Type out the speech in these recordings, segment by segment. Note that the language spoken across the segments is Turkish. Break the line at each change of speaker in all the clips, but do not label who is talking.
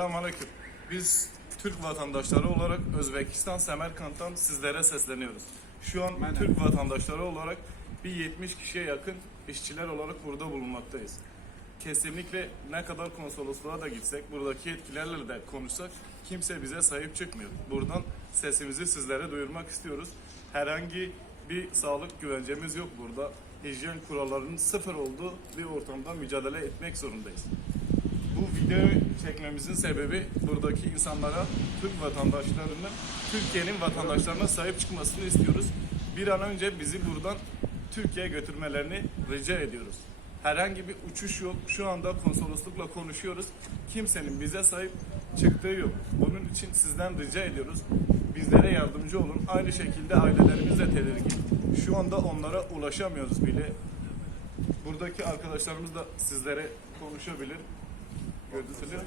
Selamünaleyküm. Biz Türk vatandaşları olarak Özbekistan Semerkant'tan sizlere sesleniyoruz. Şu an Türk vatandaşları olarak bir 70 kişiye yakın işçiler olarak burada bulunmaktayız. Kesinlikle ne kadar konsolosluğa da gitsek, buradaki yetkililerle de konuşsak kimse bize sahip çıkmıyor. Buradan sesimizi sizlere duyurmak istiyoruz. Herhangi bir sağlık güvencemiz yok burada. Hijyen kurallarının sıfır olduğu bir ortamda mücadele etmek zorundayız. Bu videoyu çekmemizin sebebi buradaki insanlara, Türk vatandaşlarının, Türkiye'nin vatandaşlarına sahip çıkmasını istiyoruz. Bir an önce bizi buradan Türkiye'ye götürmelerini rica ediyoruz. Herhangi bir uçuş yok. Şu anda konsoloslukla konuşuyoruz. Kimsenin bize sahip çıktığı yok. Bunun için sizden rica ediyoruz. Bizlere yardımcı olun. Aynı şekilde ailelerimiz de tedirgin. Şu anda onlara ulaşamıyoruz bile. Buradaki arkadaşlarımız da sizlere konuşabilir. Görüntülü.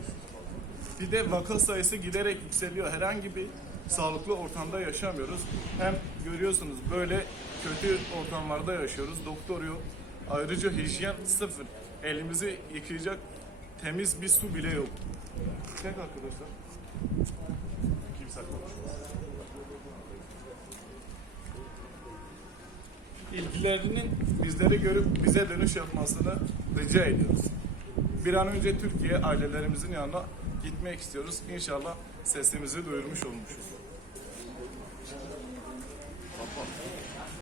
Bir de vaka sayısı giderek yükseliyor. Herhangi bir sağlıklı ortamda yaşamıyoruz. Hem görüyorsunuz böyle kötü ortamlarda yaşıyoruz. Doktor yok. Ayrıca hijyen sıfır. Elimizi yıkayacak temiz bir su bile yok. Tek arkadaşlar. Kimse konuşmaz. ilgilerinin bizleri görüp bize dönüş yapmasını rica ediyoruz. Bir an önce Türkiye ailelerimizin yanına gitmek istiyoruz. İnşallah sesimizi duyurmuş olmuşuz.